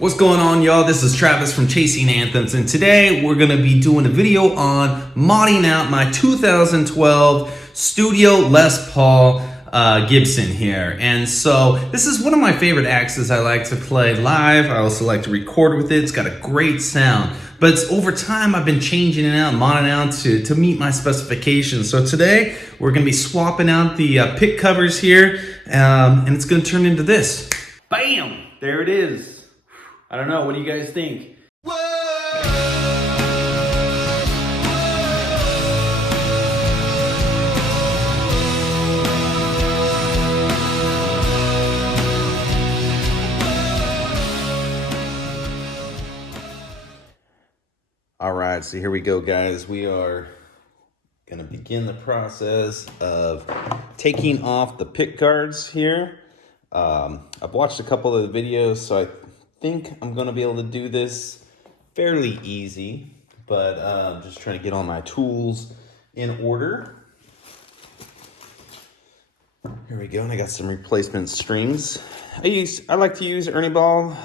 What's going on, y'all? This is Travis from Chasing Anthems, and today we're going to be doing a video on modding out my 2012 Studio Les Paul Gibson here. And so this is one of my favorite axes. I like to play live. I also like to record with it. It's got a great sound. But over time, I've been changing it out, modding out to meet my specifications. So today, we're going to be swapping out the pick covers here, and it's going to turn into this. Bam! There it is. I don't know, what do you guys think? Whoa! All right, so here we go, guys. We are gonna begin the process of taking off the pick guards here. I've watched a couple of the videos, so I think I'm gonna be able to do this fairly easy, but I'm just trying to get all my tools in order. Here we go, and I got some replacement strings. I like to use Ernie Ball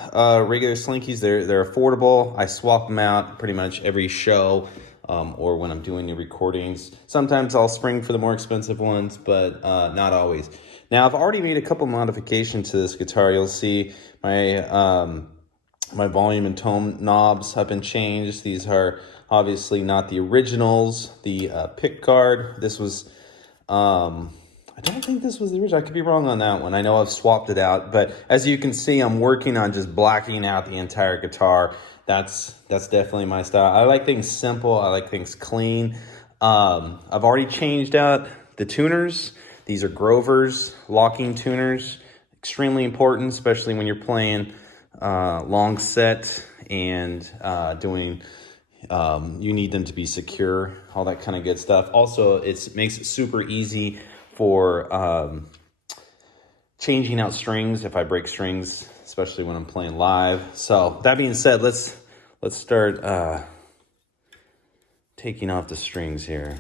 regular slinkies. They're affordable. I swap them out pretty much every show or when I'm doing the recordings. Sometimes I'll spring for the more expensive ones, but not always. Now, I've already made a couple modifications to this guitar. You'll see my my volume and tone knobs have been changed. These are obviously not the originals. The pick guard, this was, I don't think this was the original. I could be wrong on that one. I know I've swapped it out, but as you can see, I'm working on just blacking out the entire guitar. That's definitely my style. I like things simple. I like things clean. I've already changed out the tuners. These are Grover's locking tuners. Extremely important, especially when you're playing long set and doing, you need them to be secure, all that kind of good stuff. Also, it makes it super easy for changing out strings if I break strings, especially when I'm playing live. So that being said, let's start taking off the strings here.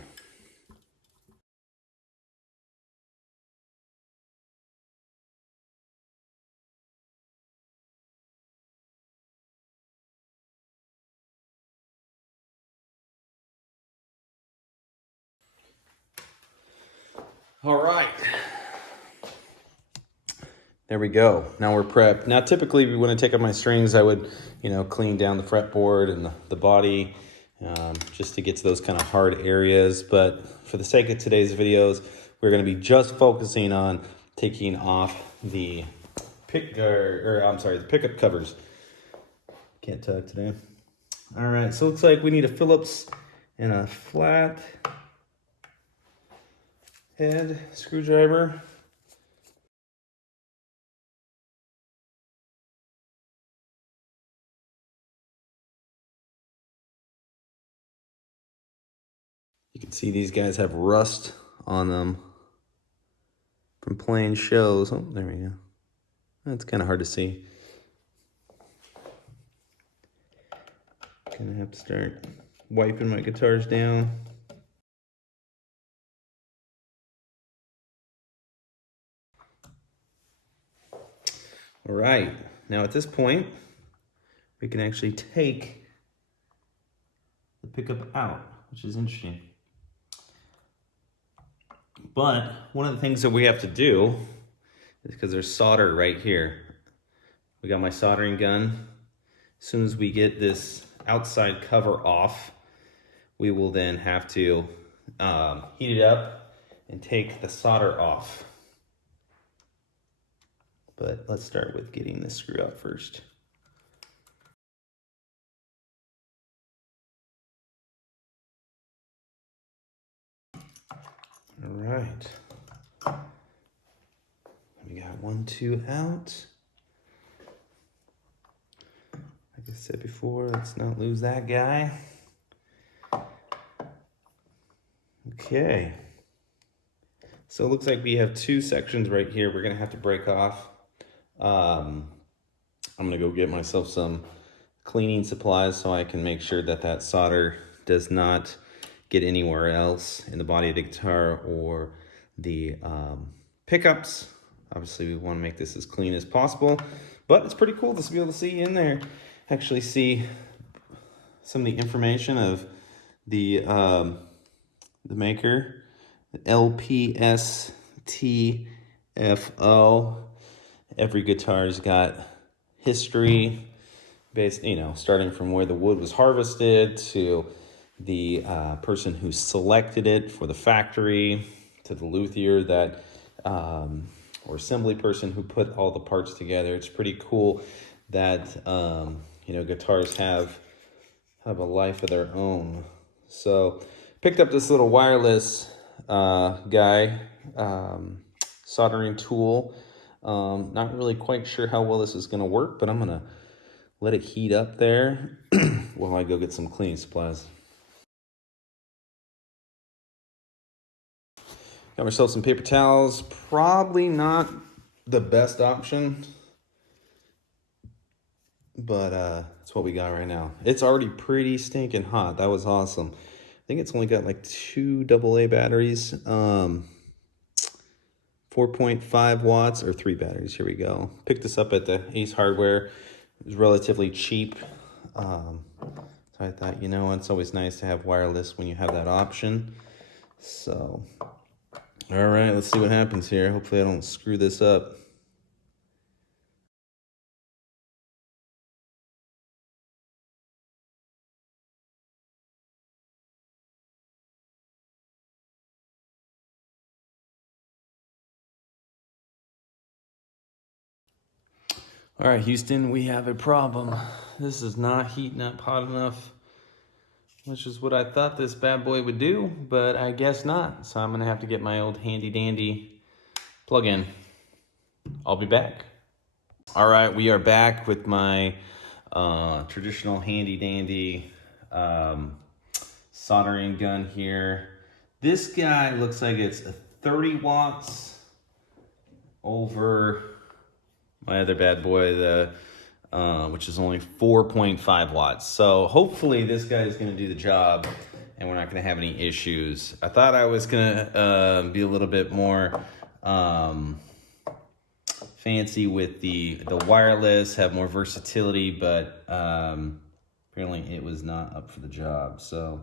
All right. There we go. Now we're prepped. Now, typically, when I take off my strings, I would, clean down the fretboard and the body just to get to those kind of hard areas. But for the sake of today's videos, we're going to be just focusing on taking off the the pickup covers. Can't talk today. All right, so it looks like we need a Phillips and a flat head screwdriver. You can see these guys have rust on them from playing shows. Oh, there we go. That's kind of hard to see. Gonna have to start wiping my guitars down. All right, now at this point, we can actually take the pickup out, which is interesting. But one of the things that we have to do is, because there's solder right here. We got my soldering gun. As soon as we get this outside cover off, we will then have to heat it up and take the solder off. But let's start with getting this screw out first. All right. We got 1, 2 out. Like I said before, let's not lose that guy. Okay. So it looks like we have 2 sections right here we're gonna have to break off. I'm gonna go get myself some cleaning supplies so I can make sure that solder does not get anywhere else in the body of the guitar or the pickups. Obviously, we want to make this as clean as possible, But it's pretty cool to be able to see in there, actually see some of the information of the maker, LPSTFO. Every guitar's got history, based, starting from where the wood was harvested to the person who selected it for the factory, to the luthier that or assembly person who put all the parts together. It's pretty cool that guitars have a life of their own. So picked up this little wireless guy soldering tool. Not really quite sure how well this is going to work, but I'm going to let it heat up there while I go get some cleaning supplies. Got myself some paper towels. Probably not the best option, but that's what we got right now. It's already pretty stinking hot. That was awesome. I think it's only got like 2 AA batteries, 4.5 watts, or 3 batteries. Here we go. Picked this up at the Ace Hardware. It was relatively cheap. So I thought, it's always nice to have wireless when you have that option. So, all right, let's see what happens here. Hopefully I don't screw this up. All right, Houston, we have a problem. This is not heating up hot enough, which is what I thought this bad boy would do, but I guess not. So I'm gonna have to get my old handy dandy plug-in. I'll be back. All right, we are back with my traditional handy dandy soldering gun here. This guy looks like it's 30 watts over my other bad boy, which is only 4.5 watts. So hopefully this guy is going to do the job and we're not going to have any issues. I thought I was going to be a little bit more fancy with the wireless, have more versatility, but apparently it was not up for the job. So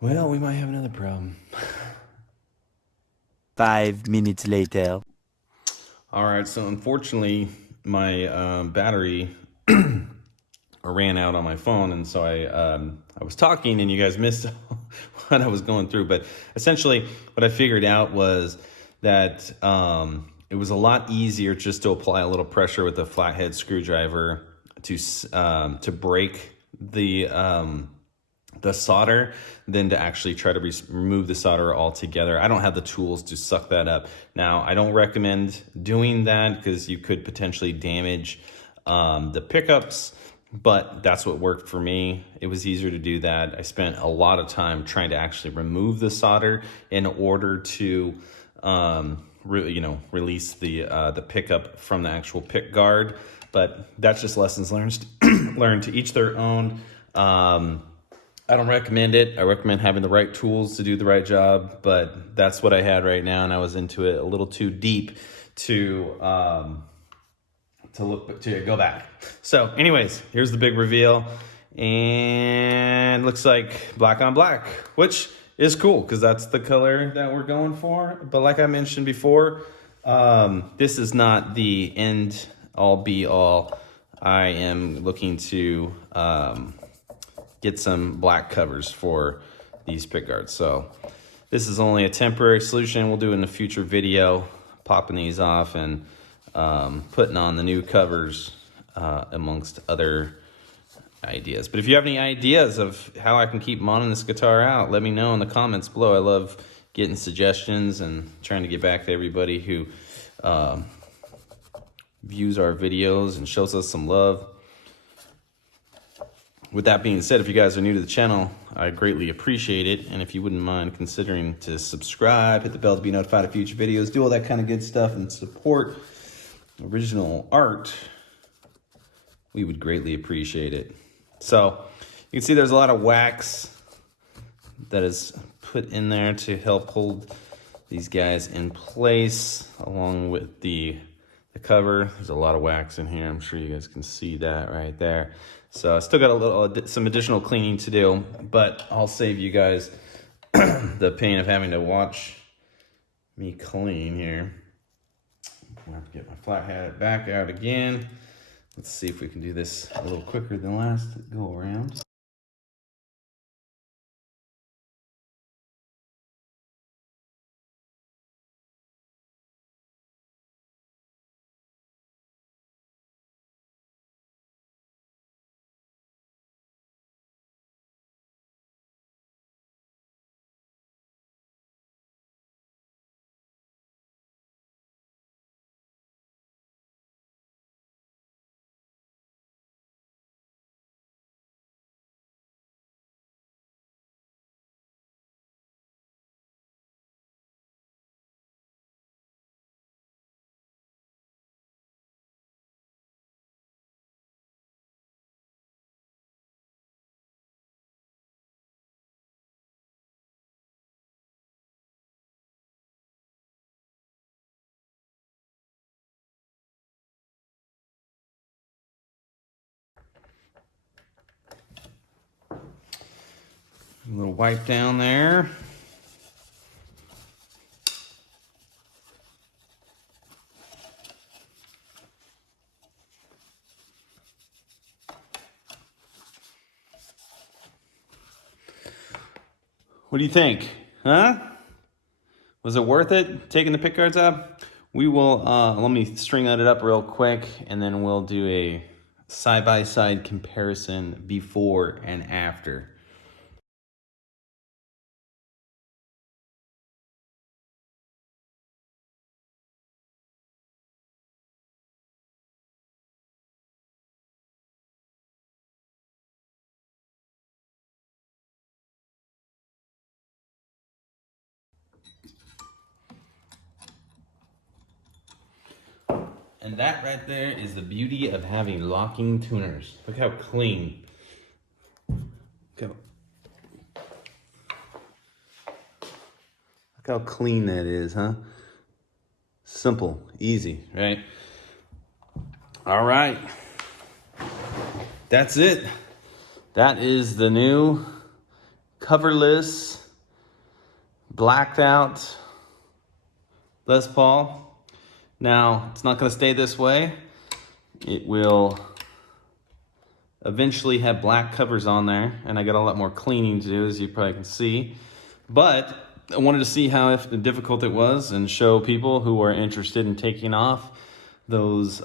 well, we might have another problem. 5 minutes later. All right, so unfortunately, my battery ran out on my phone, and so I was talking, and you guys missed what I was going through. But essentially, what I figured out was that it was a lot easier just to apply a little pressure with a flathead screwdriver to break the solder than to actually try to remove the solder altogether. I don't have the tools to suck that up. Now, I don't recommend doing that because you could potentially damage the pickups, but that's what worked for me. It was easier to do that. I spent a lot of time trying to actually remove the solder in order to release the pickup from the actual pick guard. But that's just lessons learned to each their own. I don't recommend it. I recommend having the right tools to do the right job, but that's what I had right now, and I was into it a little too deep to go back. So anyways, here's the big reveal, and looks like black on black, which is cool because that's the color that we're going for. But like I mentioned before, this is not the end all be all. I am looking to get some black covers for these pick guards. So this is only a temporary solution. We'll do in a future video, popping these off and putting on the new covers amongst other ideas. But if you have any ideas of how I can keep modding this guitar out, let me know in the comments below. I love getting suggestions and trying to get back to everybody who views our videos and shows us some love. With that being said, if you guys are new to the channel, I greatly appreciate it. And if you wouldn't mind considering to subscribe, hit the bell to be notified of future videos, do all that kind of good stuff and support original art, we would greatly appreciate it. So You can see there's a lot of wax that is put in there to help hold these guys in place along with the cover. There's a lot of wax in here. I'm sure you guys can see that right there. So I still got some additional cleaning to do, but I'll save you guys the pain of having to watch me clean here. I'm gonna have to get my flat hat back out again. Let's see if we can do this a little quicker than last go around. A little wipe down there. What do you think? Huh? Was it worth it taking the pick guards up? We will, let me string that up real quick and then we'll do a side-by-side comparison before and after. And that right there is the beauty of having locking tuners. Look how clean. Look how clean that is, huh? Simple, easy, right? All right. That's it. That is the new coverless, blacked out Les Paul. Now, it's not going to stay this way. It will eventually have black covers on there, and I got a lot more cleaning to do, as you probably can see. But I wanted to see how difficult it was and show people who are interested in taking off those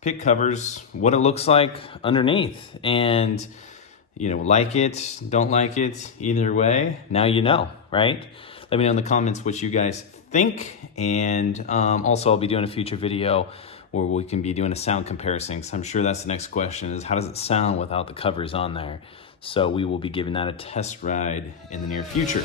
pick covers what it looks like underneath. And, you know, like it, don't like it, either way, now you know, right? Let me know in the comments what you guys think, and also I'll be doing a future video where we can be doing a sound comparison, because I'm sure that's the next question, is how does it sound without the covers on there? So we will be giving that a test ride in the near future.